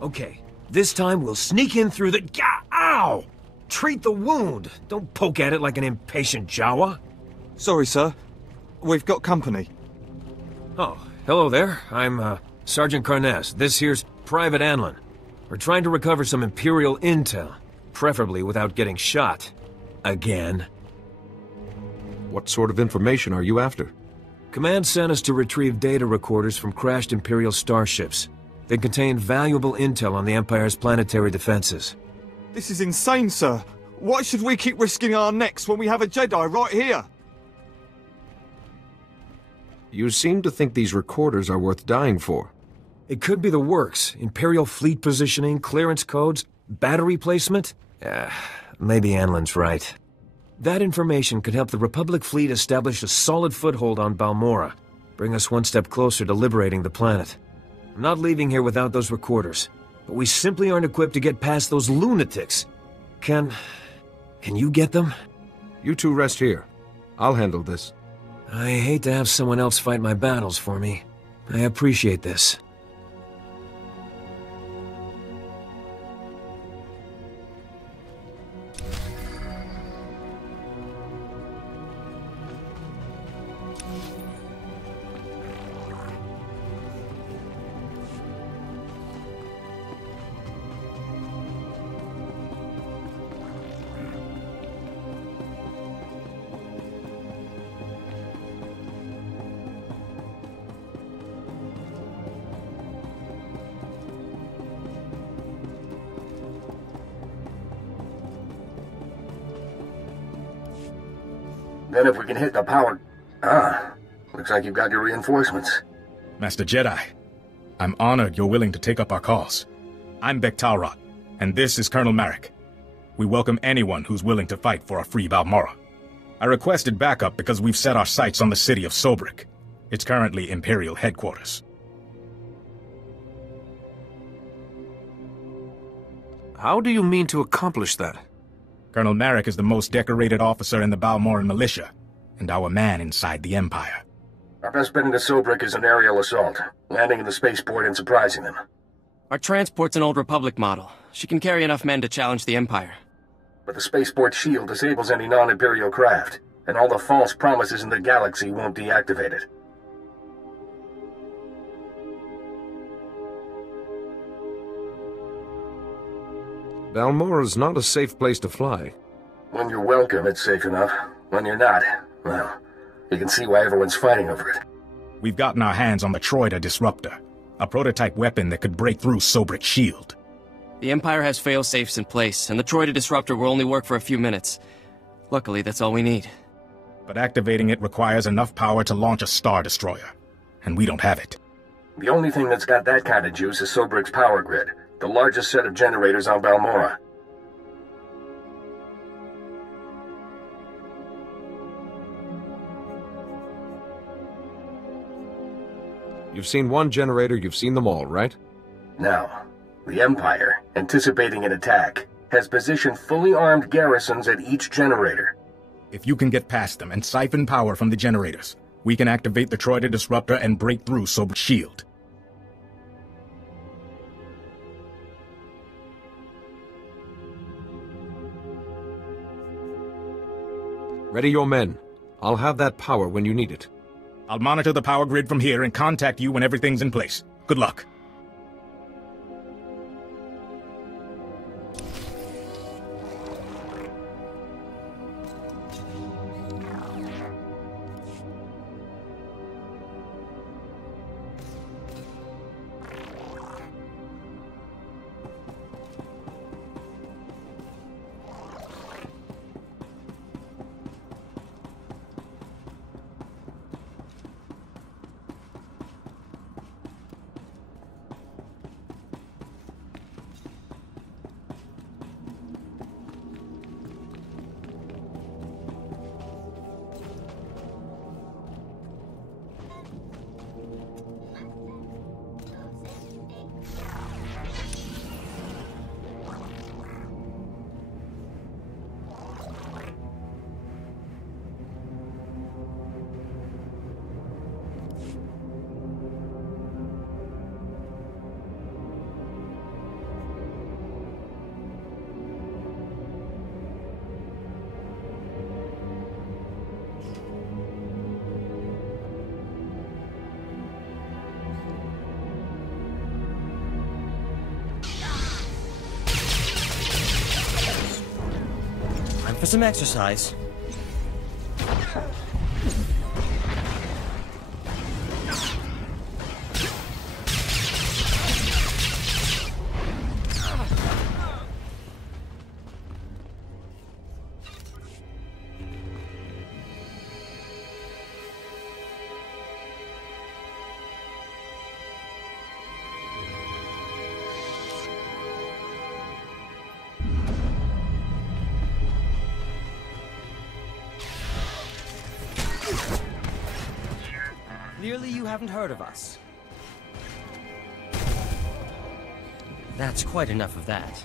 Okay, this time we'll sneak in through the... Ow! Treat the wound. Don't poke at it like an impatient Jawa. Sorry, sir. We've got company. Oh, hello there. I'm, Sergeant Carnes. This here's Private Anlin. We're trying to recover some Imperial intel, preferably without getting shot. Again. What sort of information are you after? Command sent us to retrieve data recorders from crashed Imperial starships. They contain valuable intel on the Empire's planetary defenses. This is insane, sir. Why should we keep risking our necks when we have a Jedi right here? You seem to think these recorders are worth dying for. It could be the works. Imperial fleet positioning, clearance codes, battery placement? Maybe Anlin's right. That information could help the Republic fleet establish a solid foothold on Balmorra, bring us one step closer to liberating the planet. I'm not leaving here without those recorders, but we simply aren't equipped to get past those lunatics. Can you get them? You two rest here. I'll handle this. I hate to have someone else fight my battles for me. I appreciate this. Then if we can hit the power... looks like you've got your reinforcements. Master Jedi, I'm honored you're willing to take up our cause. I'm Bek-Talrot, and this is Colonel Marek. We welcome anyone who's willing to fight for a free Balmorra. I requested backup because we've set our sights on the city of Sobrik. It's currently Imperial headquarters. How do you mean to accomplish that? Colonel Marek is the most decorated officer in the Balmorran militia, and our man inside the Empire. Our best bet into Sobrik is an aerial assault, landing in the spaceport and surprising them. Our transport's an old Republic model. She can carry enough men to challenge the Empire. But the spaceport shield disables any non-Imperial craft, and all the false promises in the galaxy won't deactivate it. Balmorra's not a safe place to fly. When you're welcome, it's safe enough. When you're not, well, you can see why everyone's fighting over it. We've gotten our hands on the Troida Disruptor, a prototype weapon that could break through Sobrik's shield. The Empire has fail-safes in place, and the Troida Disruptor will only work for a few minutes. Luckily, that's all we need. But activating it requires enough power to launch a Star Destroyer, and we don't have it. The only thing that's got that kind of juice is Sobrik's power grid, the largest set of generators on Balmorra. You've seen one generator, you've seen them all, right? Now, the Empire, anticipating an attack, has positioned fully armed garrisons at each generator. If you can get past them and siphon power from the generators, we can activate the Troida Disruptor and break through Sobrik's shield. Ready your men. I'll have that power when you need it. I'll monitor the power grid from here and contact you when everything's in place. Good luck. some exercise. Clearly you haven't heard of us. That's quite enough of that.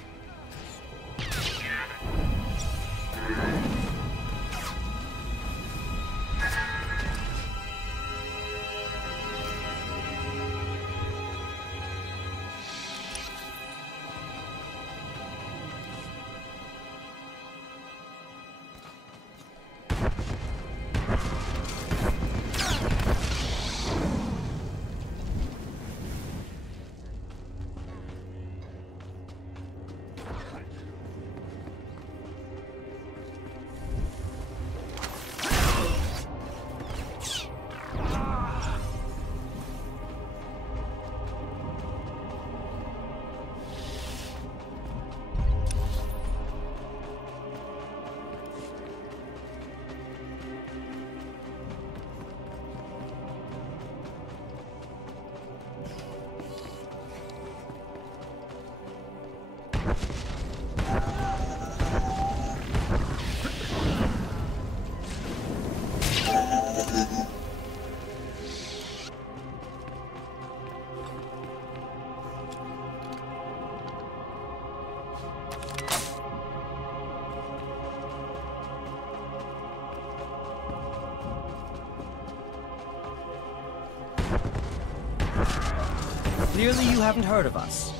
Clearly you haven't heard of us.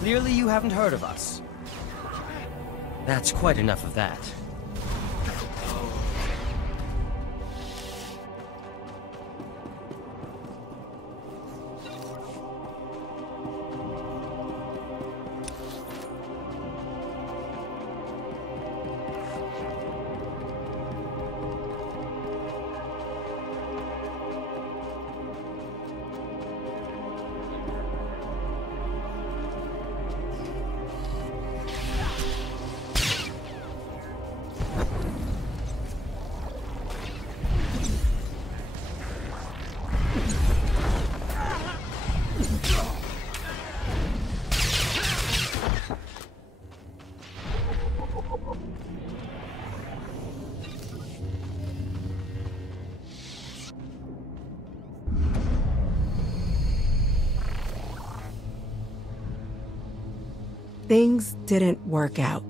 Clearly you haven't heard of us. That's quite enough of that. Things didn't work out.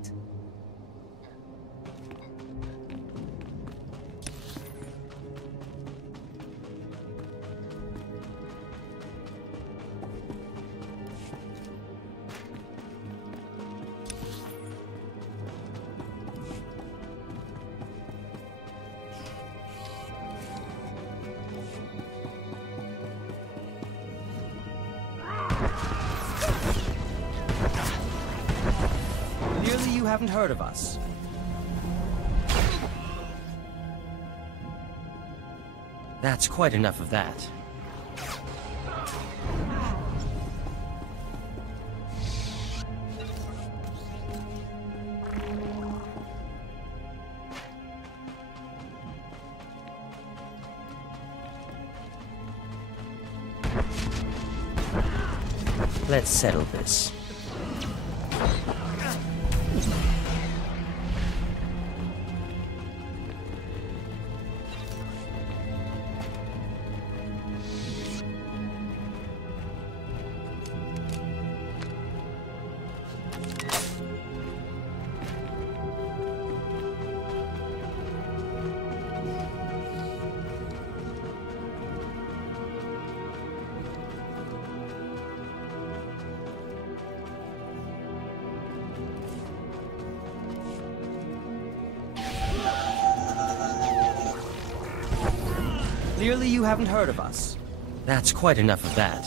You haven't heard of us. That's quite enough of that. Let's settle this. Clearly you haven't heard of us. That's quite enough of that.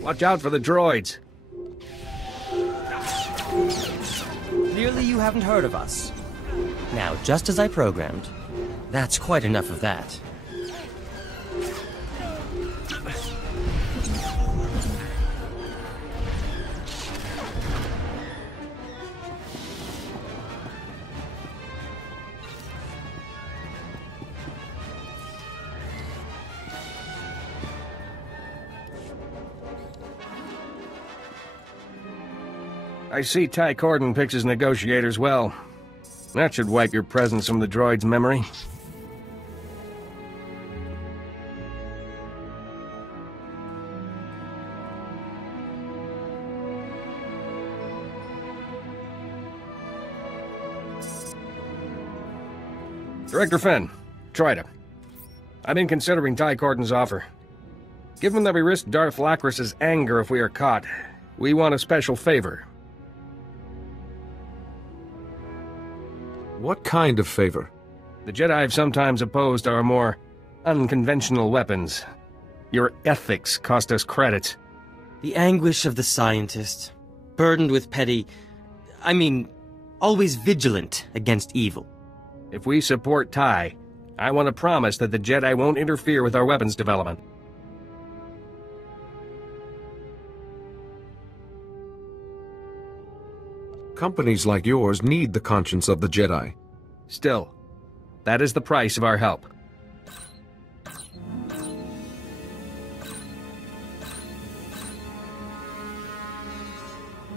Watch out for the droids. Clearly you haven't heard of us. Now, just as I programmed, that's quite enough of that. I see Ty Corden picks his negotiators well. That should wipe your presence from the droid's memory. Director Fenn, try to. I've been considering Ty Corden's offer. Given that we risk Darth Lacris's anger if we are caught, we want a special favor. What kind of favor? The Jedi have sometimes opposed our more unconventional weapons. Your ethics cost us credit. The anguish of the scientist, burdened with always vigilant against evil. If we support Ty, I want to promise that the Jedi won't interfere with our weapons development. Companies like yours need the conscience of the Jedi. Still, that is the price of our help.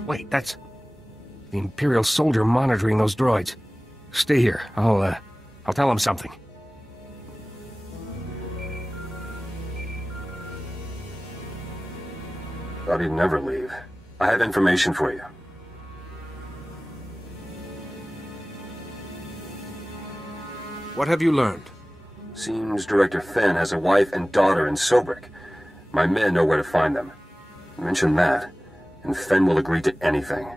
Wait, that's the Imperial soldier monitoring those droids. Stay here. I'll tell him something. Thought he'd never leave. I have information for you. What have you learned? Seems Director Fenn has a wife and daughter in Sobrik. My men know where to find them. Mention that, and Fenn will agree to anything.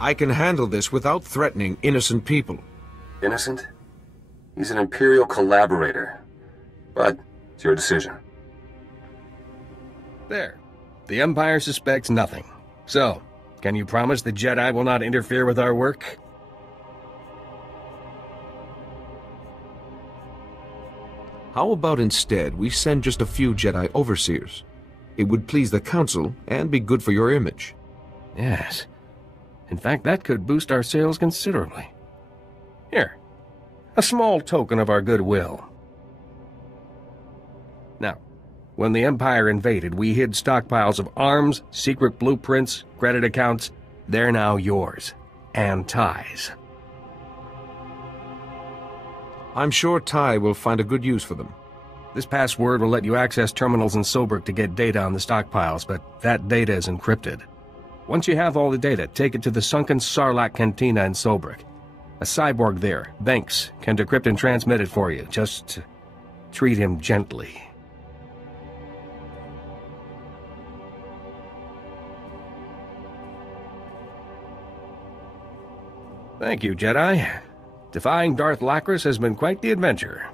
I can handle this without threatening innocent people. Innocent? He's an Imperial collaborator. But it's your decision. There. The Empire suspects nothing. So, can you promise the Jedi will not interfere with our work? How about instead we send just a few Jedi overseers? It would please the Council and be good for your image. Yes. In fact, that could boost our sales considerably. Here, a small token of our goodwill. Now, when the Empire invaded, we hid stockpiles of arms, secret blueprints, credit accounts. They're now yours. And Ty's. I'm sure Ty will find a good use for them. This password will let you access terminals in Sobrik to get data on the stockpiles, but that data is encrypted. Once you have all the data, take it to the sunken Sarlacc Cantina in Sobrik. A cyborg there, Banks, can decrypt and transmit it for you. Just treat him gently. Thank you, Jedi. Defying Darth Lacris has been quite the adventure.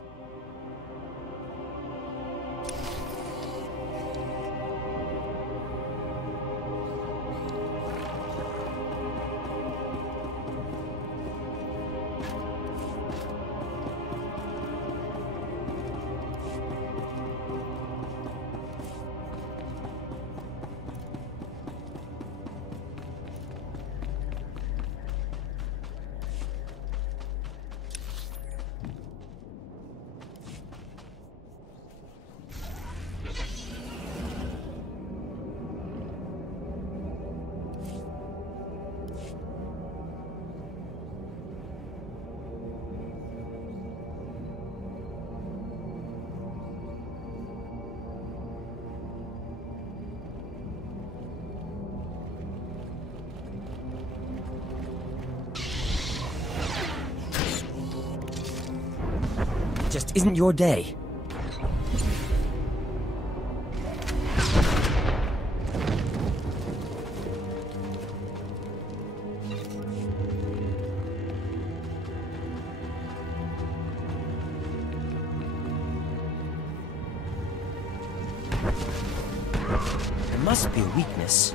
Just isn't your day. There must be a weakness.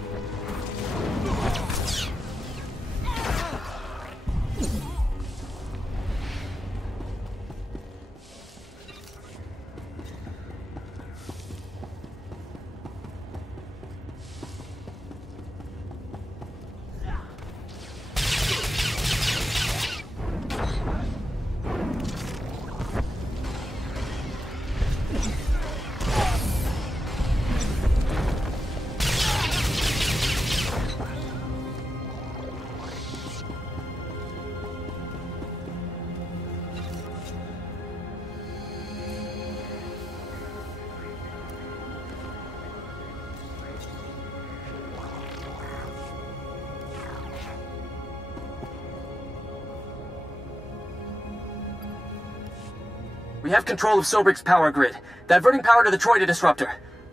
We have control of Sobrik's power grid, diverting power to the Troida disruptor.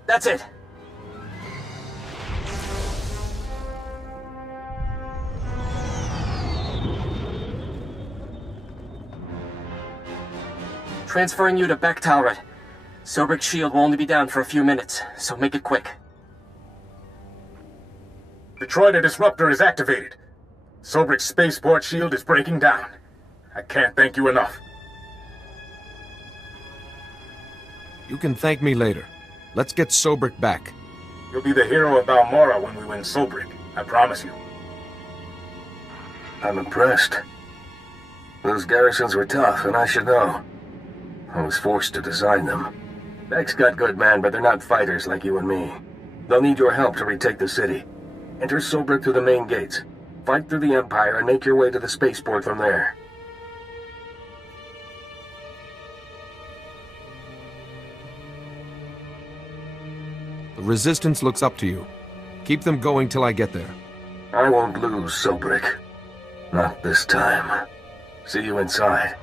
That's it. Transferring you to Bek-Talrot. Sobrik's shield will only be down for a few minutes, so make it quick. The Troida disruptor is activated. Sobrik's spaceport shield is breaking down. I can't thank you enough. You can thank me later. Let's get Sobrik back. You'll be the hero of Balmorra when we win Sobrik. I promise you. I'm impressed. Those garrisons were tough, and I should know. I was forced to design them. Bek's got good men, but they're not fighters like you and me. They'll need your help to retake the city. Enter Sobrik through the main gates. Fight through the Empire and make your way to the spaceport from there. The Resistance looks up to you. Keep them going till I get there. I won't lose, Sobrik. Not this time. See you inside.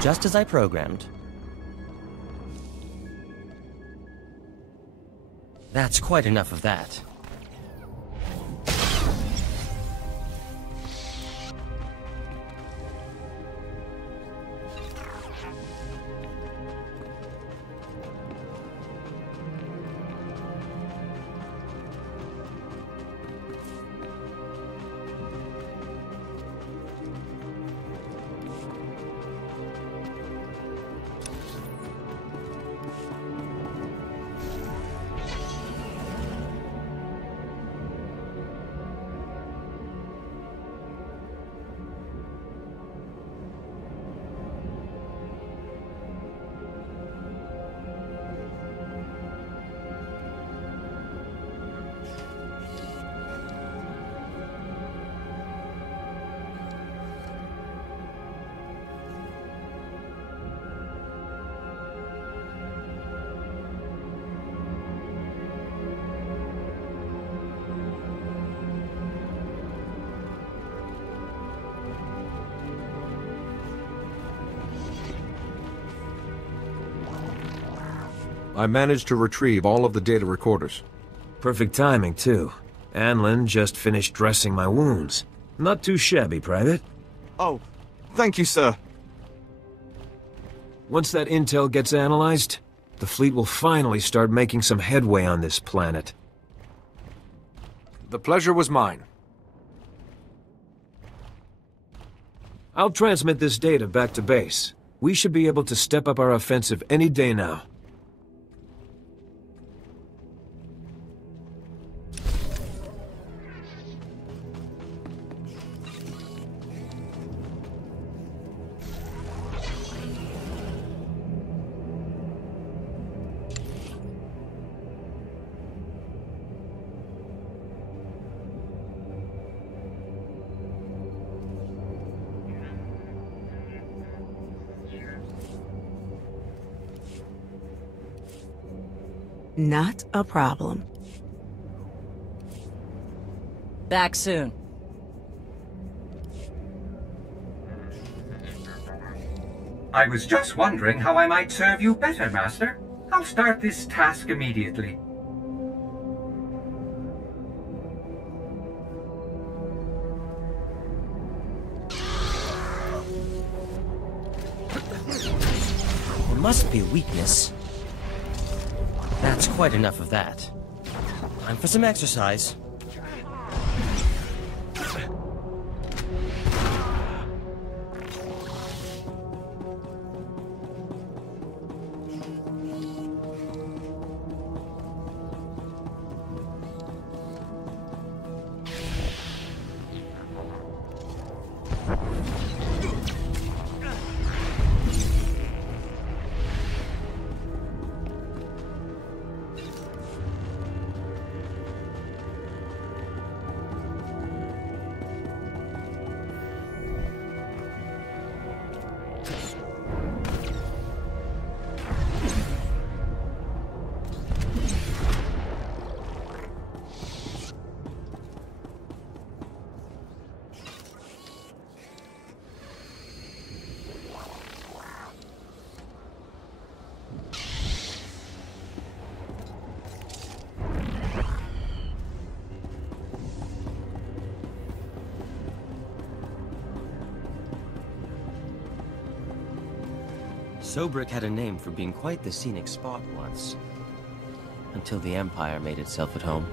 Just as I programmed. That's quite enough of that. I managed to retrieve all of the data recorders. Perfect timing, too. Anlin just finished dressing my wounds. Not too shabby, Private. Oh, thank you, sir. Once that intel gets analyzed, the fleet will finally start making some headway on this planet. The pleasure was mine. I'll transmit this data back to base. We should be able to step up our offensive any day now. Not a problem. Back soon. I was just wondering how I might serve you better, Master. I'll start this task immediately. There must be a weakness. That's quite enough of that. Time for some exercise. Sobrik had a name for being quite the scenic spot once, until the Empire made itself at home.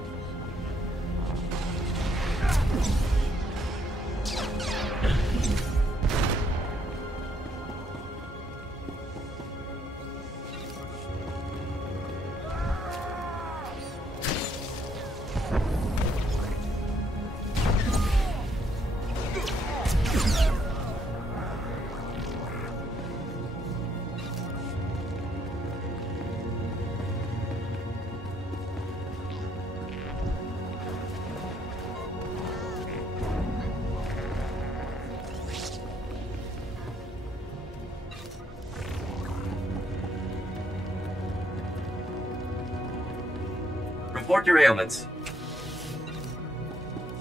Report your ailments.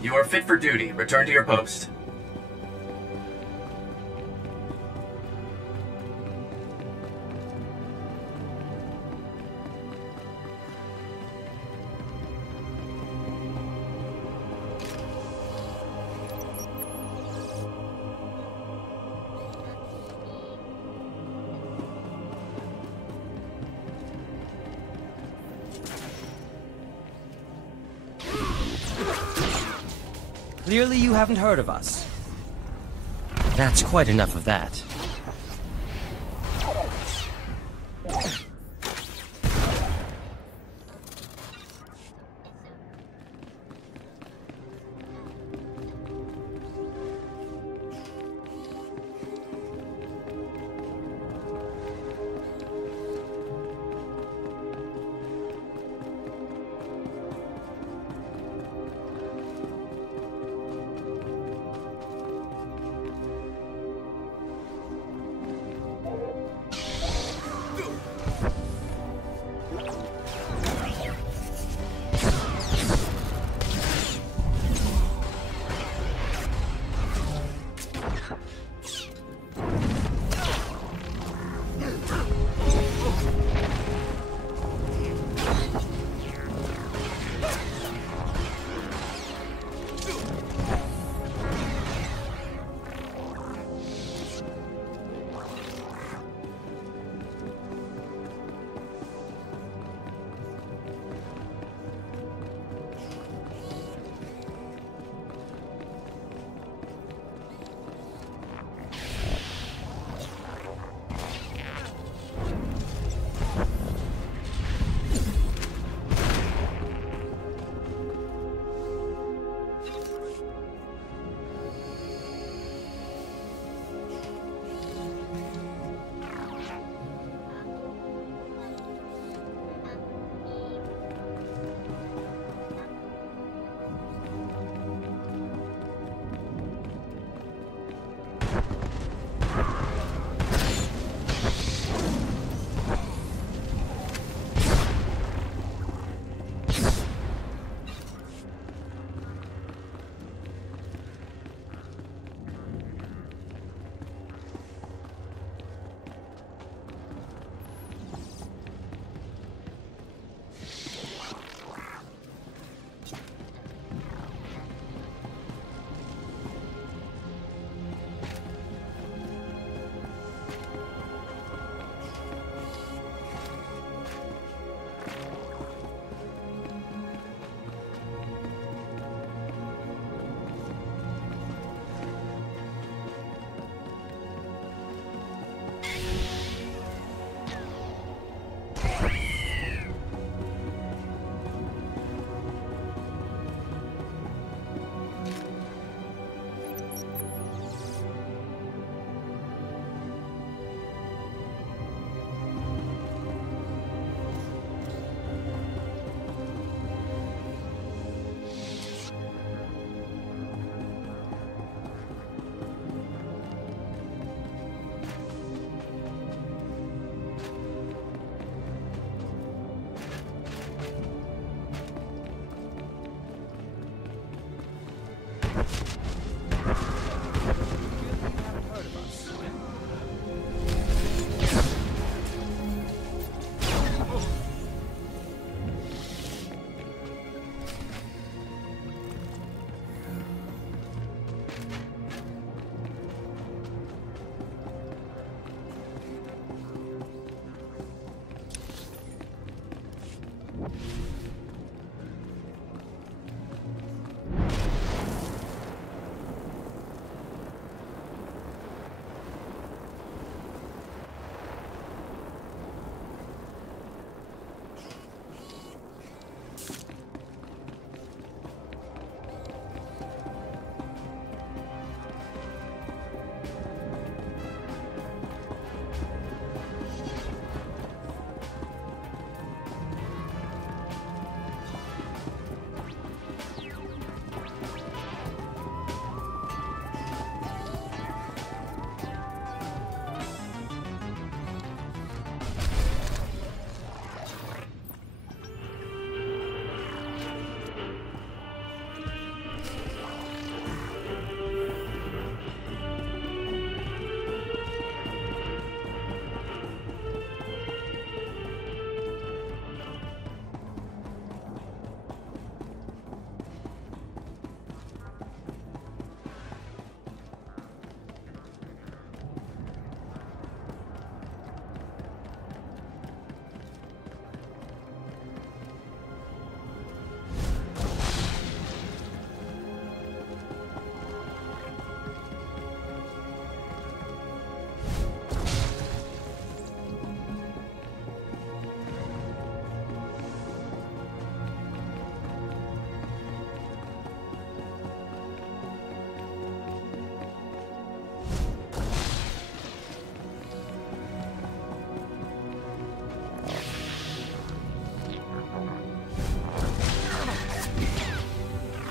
You are fit for duty. Return to your post. Clearly you haven't heard of us. That's quite enough of that.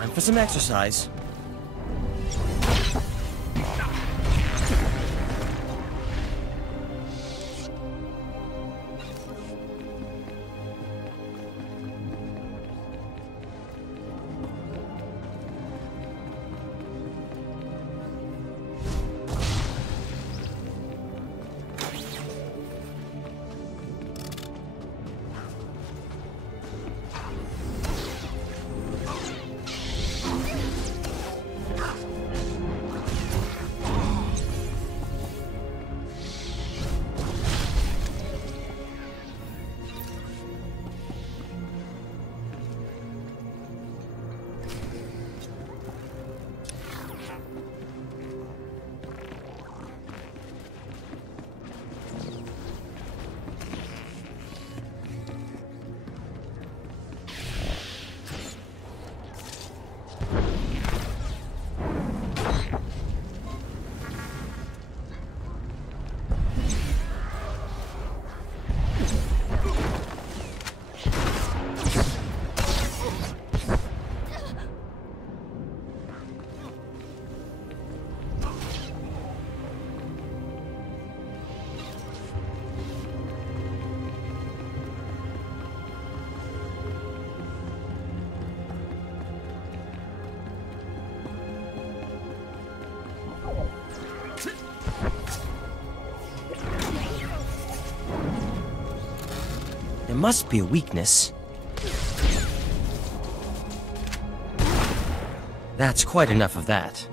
Time for some exercise. There must be a weakness. That's quite enough of that.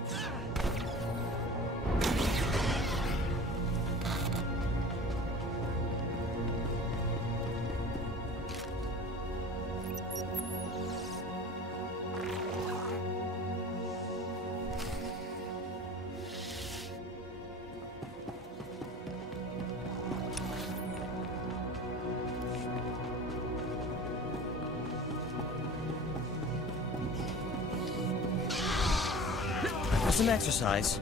Some exercise.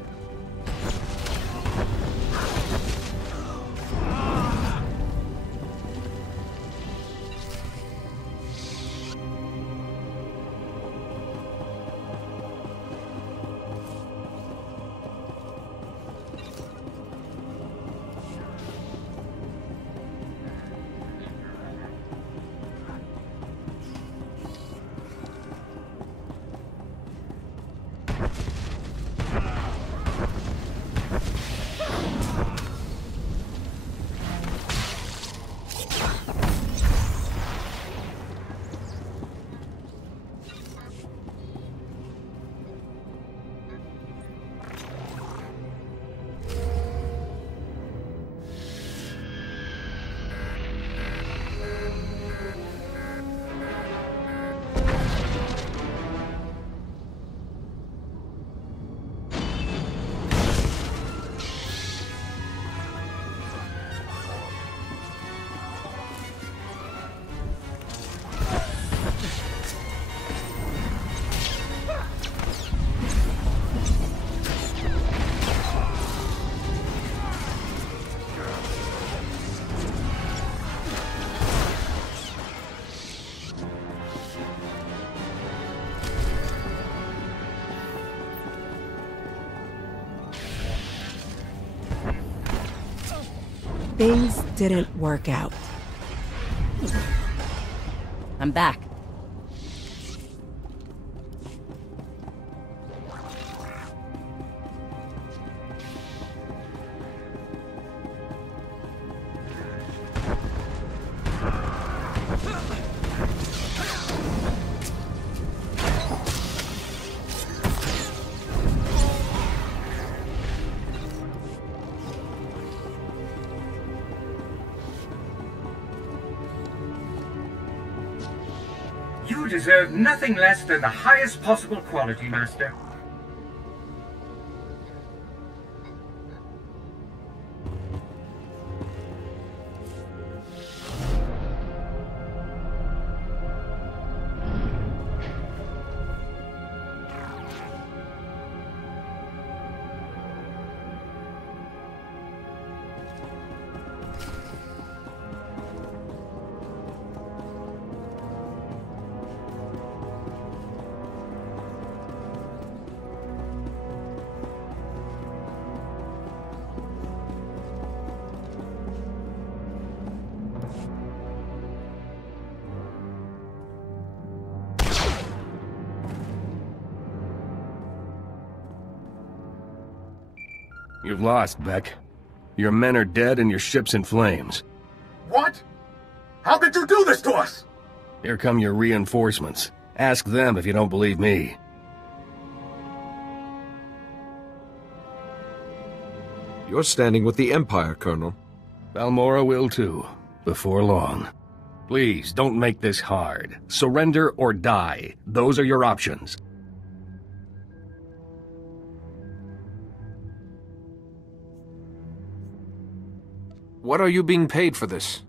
Things didn't work out. I'm back. You deserve nothing less than the highest possible quality, Master. You've lost, Beck. Your men are dead and your ship's in flames. What? How could you do this to us? Here come your reinforcements. Ask them if you don't believe me. You're standing with the Empire, Colonel. Balmorra will too, before long. Please, don't make this hard. Surrender or die. Those are your options. What are you being paid for this?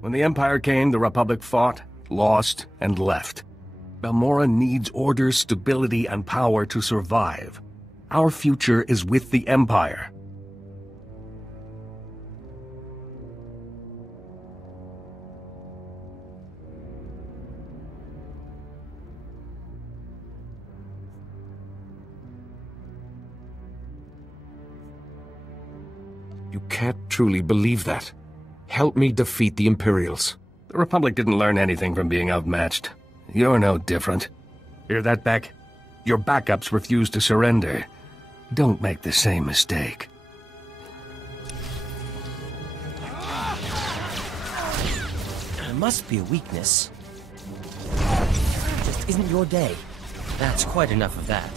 When the Empire came, the Republic fought, lost, and left. Balmorra needs order, stability, and power to survive. Our future is with the Empire. You can't truly believe that. Help me defeat the Imperials. The Republic didn't learn anything from being outmatched. You're no different. Hear that, Beck? Your backups refuse to surrender. Don't make the same mistake. There must be a weakness. Just isn't your day. That's quite enough of that.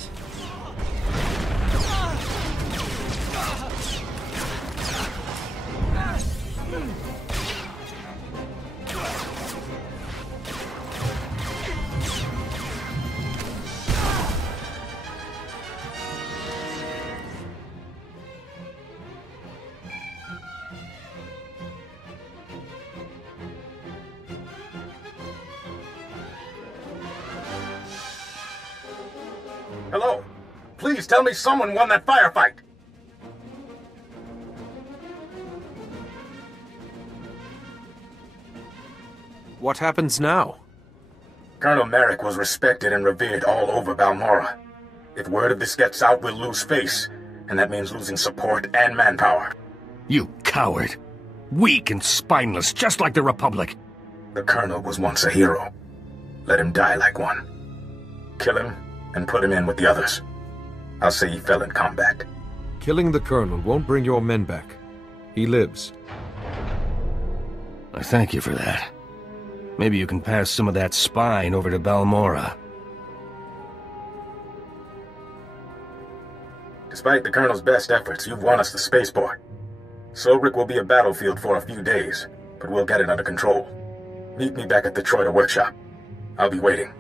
Hello? Please tell me someone won that firefight! What happens now? Colonel Merrick was respected and revered all over Balmorra. If word of this gets out, we'll lose face, and that means losing support and manpower. You coward! Weak and spineless, just like the Republic! The Colonel was once a hero. Let him die like one. Kill him, and put him in with the others. I'll say he fell in combat. Killing the Colonel won't bring your men back. He lives. I thank you for that. Maybe you can pass some of that spine over to Balmora. Despite the Colonel's best efforts, you've won us the spaceport. Sobrik will be a battlefield for a few days, but we'll get it under control. Meet me back at the Troida workshop. I'll be waiting.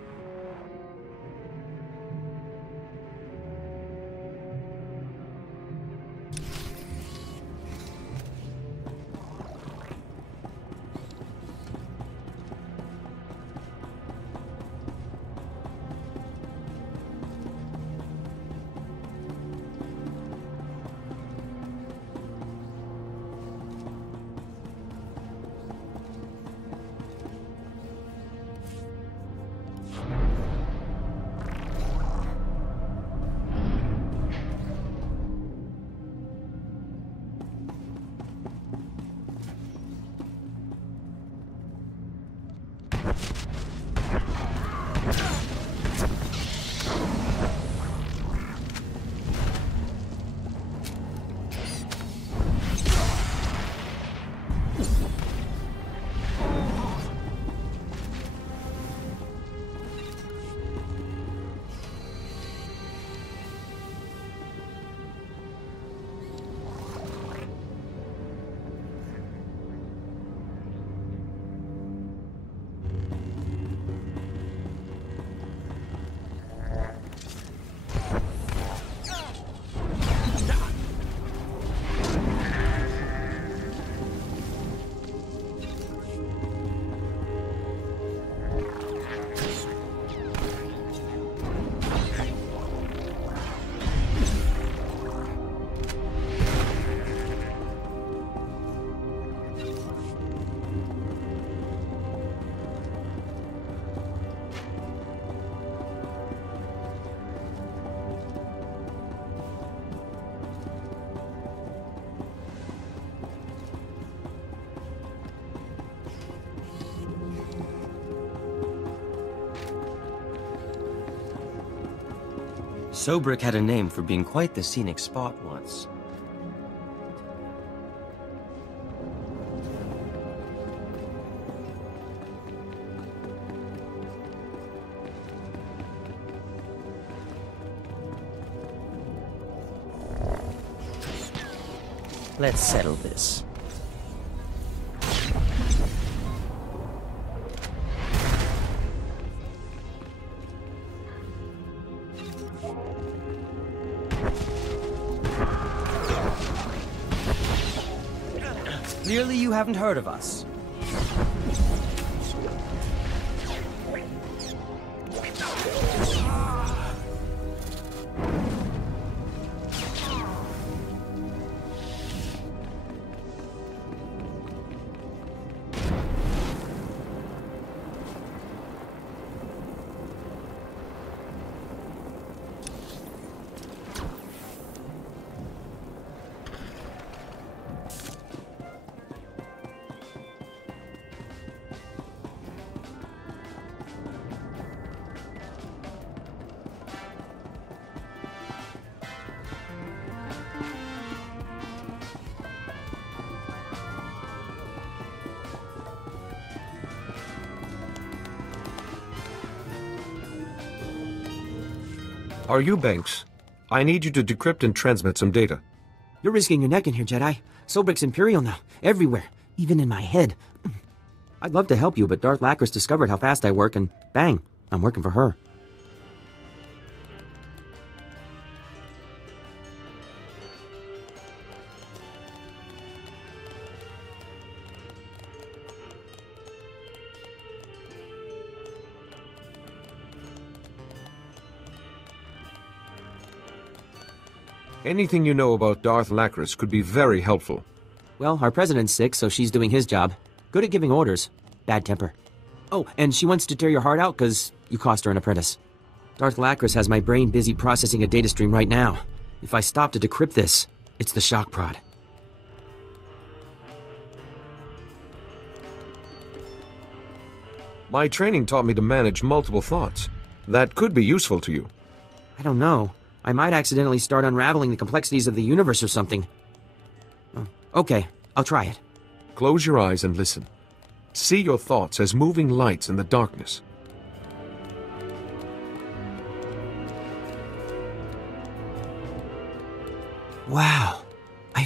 Sobrik had a name for being quite the scenic spot once. Let's settle this. Clearly you haven't heard of us. Are you Banks? I need you to decrypt and transmit some data. You're risking your neck in here, Jedi. Sobrik's Imperial now. Everywhere. Even in my head. I'd love to help you, but Darth Lacris discovered how fast I work, and bang, I'm working for her. Anything you know about Darth Lacris could be very helpful. Well, our president's sick, so she's doing his job. Good at giving orders. Bad temper. Oh, and she wants to tear your heart out because you cost her an apprentice. Darth Lacris has my brain busy processing a data stream right now. If I stop to decrypt this, it's the shock prod. My training taught me to manage multiple thoughts. That could be useful to you. I don't know. I might accidentally start unraveling the complexities of the universe or something. Oh, okay, I'll try it. Close your eyes and listen. See your thoughts as moving lights in the darkness. Wow. I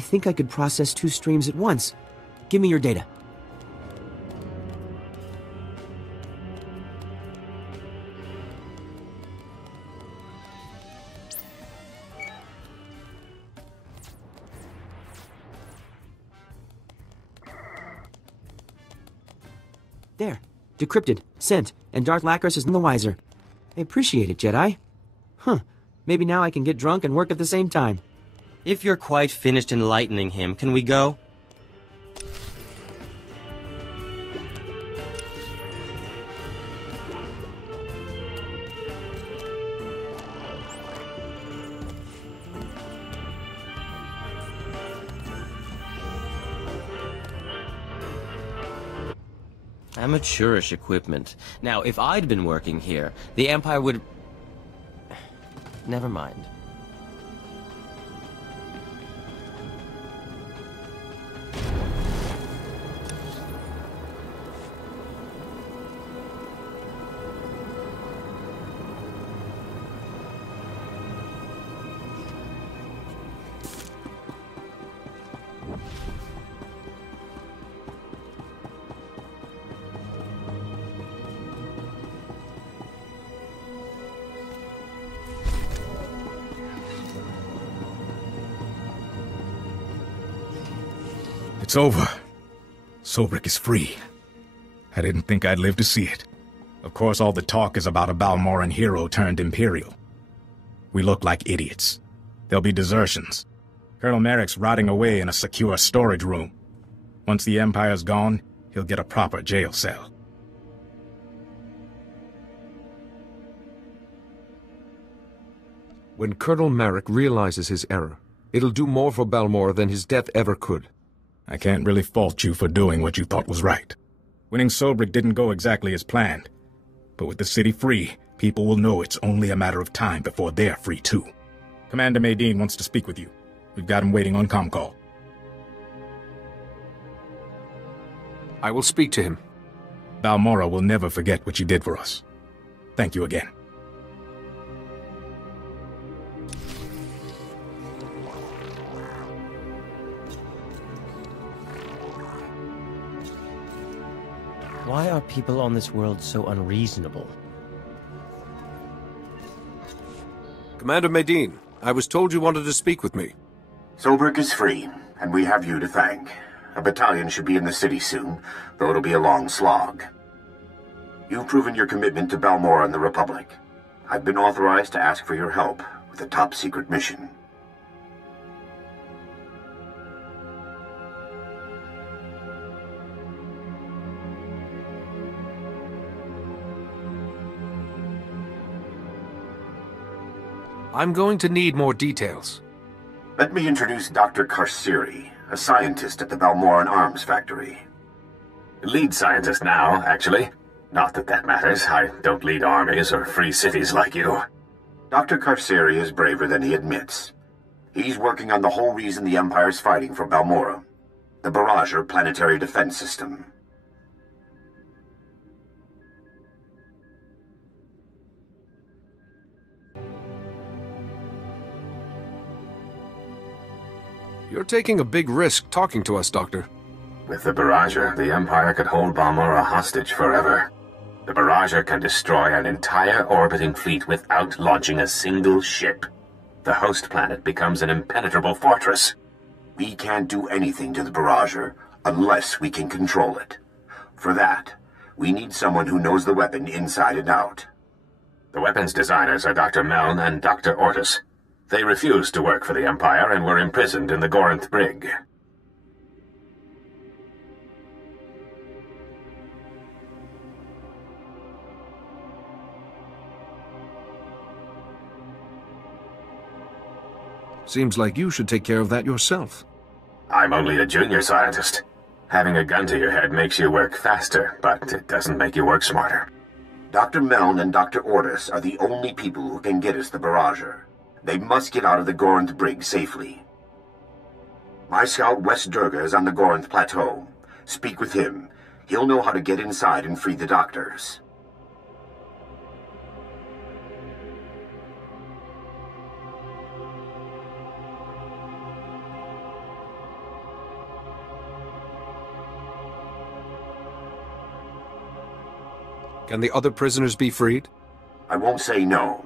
think I could process 2 streams at once. Give me your data. There. Decrypted, sent, and Darth Lacris is none the wiser. I appreciate it, Jedi. Huh. Maybe now I can get drunk and work at the same time. If you're quite finished enlightening him, can we go? Amateurish equipment. Now, if I'd been working here, the Empire would... Never mind. It's over. Sobrik is free. I didn't think I'd live to see it. Of course, all the talk is about a Balmoran hero turned Imperial. We look like idiots. There'll be desertions. Colonel Merrick's rotting away in a secure storage room. Once the Empire's gone, he'll get a proper jail cell. When Colonel Merrick realizes his error, it'll do more for Balmora than his death ever could. I can't really fault you for doing what you thought was right. Winning Sobrik didn't go exactly as planned. But with the city free, people will know it's only a matter of time before they're free too. Commander Medine wants to speak with you. We've got him waiting on ComCall. I will speak to him. Balmora will never forget what you did for us. Thank you again. Why are people on this world so unreasonable? Commander Medine, I was told you wanted to speak with me. Sobrik is free, and we have you to thank. A battalion should be in the city soon, though it'll be a long slog. You've proven your commitment to Balmora and the Republic. I've been authorized to ask for your help with a top-secret mission. I'm going to need more details. Let me introduce Dr. Karsiri, a scientist at the Balmoran Arms Factory. Lead scientist now, actually. Not that that matters. I don't lead armies or free cities like you. Dr. Karsiri is braver than he admits. He's working on the whole reason the Empire's fighting for Balmora, the Barrager planetary defense system. You're taking a big risk talking to us, Doctor. With the Barrager, the Empire could hold Balmora hostage forever. The Barrager can destroy an entire orbiting fleet without launching a single ship. The host planet becomes an impenetrable fortress. We can't do anything to the Barrager unless we can control it. For that, we need someone who knows the weapon inside and out. The weapons designers are Dr. Meln and Dr. Ortis. They refused to work for the Empire and were imprisoned in the Gorinth Brig. Seems like you should take care of that yourself. I'm only a junior scientist. Having a gun to your head makes you work faster, but it doesn't make you work smarter. Dr. Meln and Dr. Ordis are the only people who can get us the barrager. They must get out of the Gorinth brig safely. My scout West Durga is on the Gorinth plateau. Speak with him. He'll know how to get inside and free the doctors. Can the other prisoners be freed? I won't say no,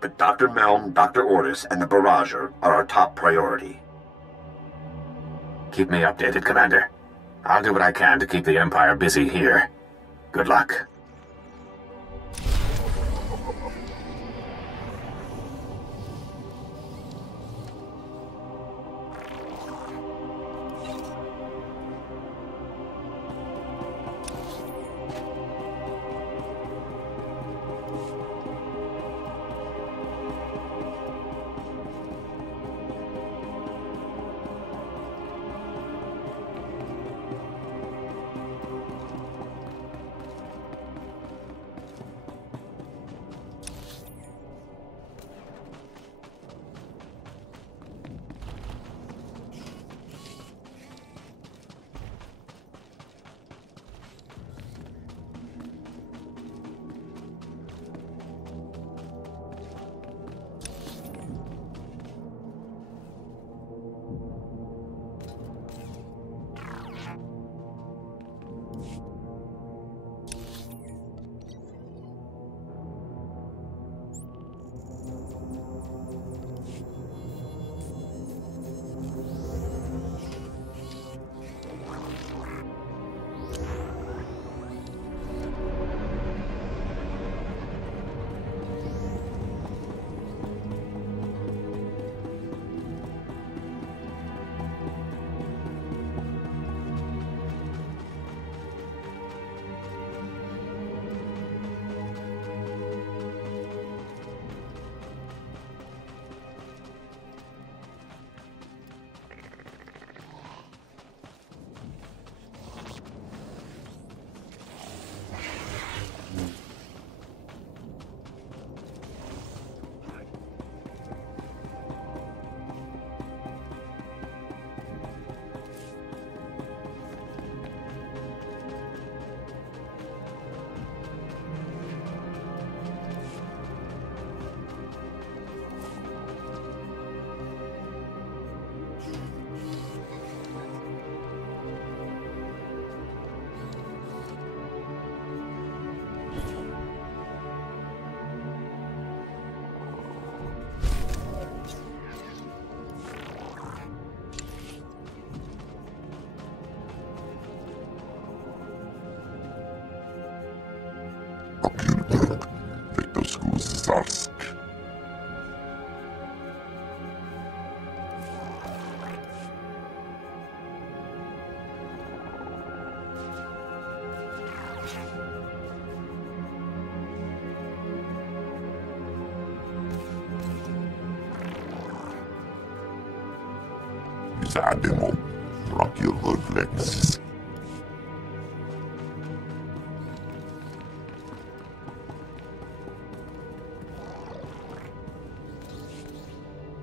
but Dr. Meln, Dr. Ordis, and the barrager are our top priority. Keep me updated, Commander. I'll do what I can to keep the Empire busy here. Good luck.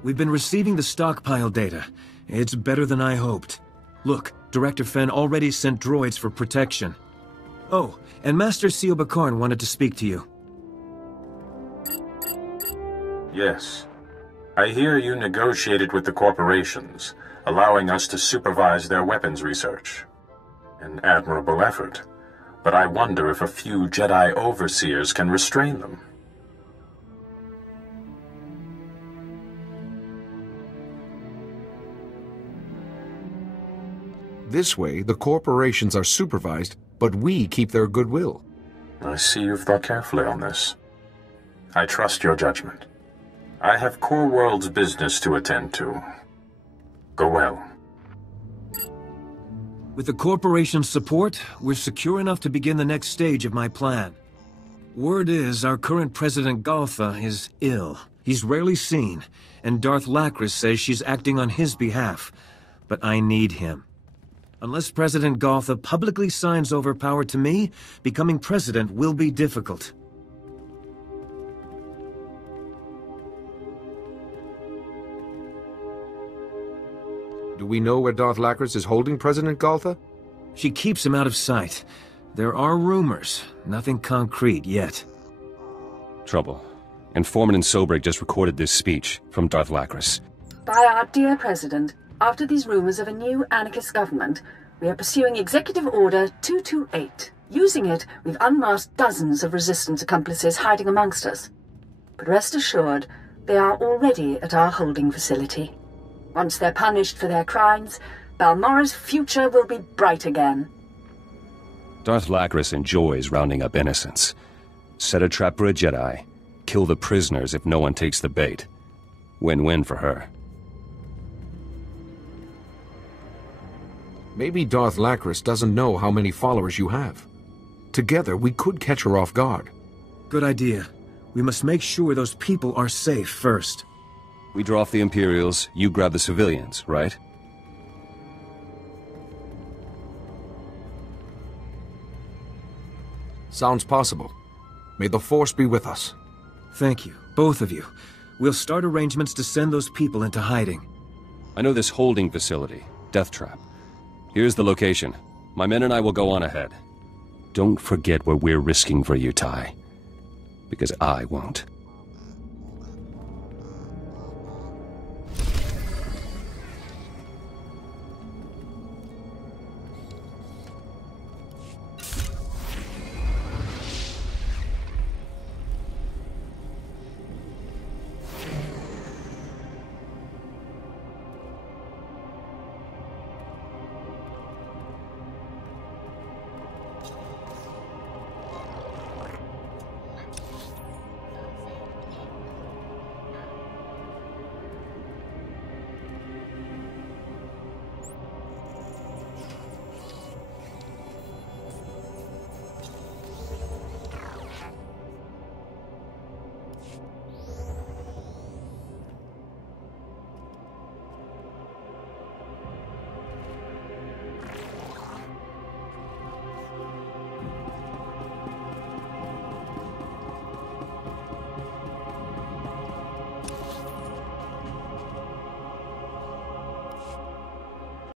We've been receiving the stockpile data. It's better than I hoped. Look, Director Fenn already sent droids for protection. Oh, and Master Sobrik wanted to speak to you. Yes. I hear you negotiated with the corporations, allowing us to supervise their weapons research. An admirable effort. But I wonder if a few Jedi overseers can restrain them. This way, the corporations are supervised, but we keep their goodwill. I see you've thought carefully on this. I trust your judgment. I have Core World's business to attend to. Go well. With the corporation's support, we're secure enough to begin the next stage of my plan. Word is our current President Galtha is ill. He's rarely seen, and Darth Lacris says she's acting on his behalf. But I need him. Unless President Galtha publicly signs over power to me, becoming president will be difficult. Do we know where Darth Lacris is holding President Galtha? She keeps him out of sight. There are rumors, nothing concrete yet. Trouble. Informant in Sobrik just recorded this speech from Darth Lacris. By our dear President, after these rumors of a new anarchist government, we are pursuing Executive Order 228. Using it, we've unmasked dozens of resistance accomplices hiding amongst us. But rest assured, they are already at our holding facility. Once they're punished for their crimes, Balmora's future will be bright again. Darth Lacris enjoys rounding up innocents. Set a trap for a Jedi. Kill the prisoners if no one takes the bait. Win-win for her. Maybe Darth Lacris doesn't know how many followers you have. Together, we could catch her off guard. Good idea. We must make sure those people are safe first. We draw off the Imperials, you grab the civilians, right? Sounds possible. May the Force be with us. Thank you, both of you. We'll start arrangements to send those people into hiding. I know this holding facility, Death Trap. Here's the location. My men and I will go on ahead. Don't forget what we're risking for you, Ty. Because I won't.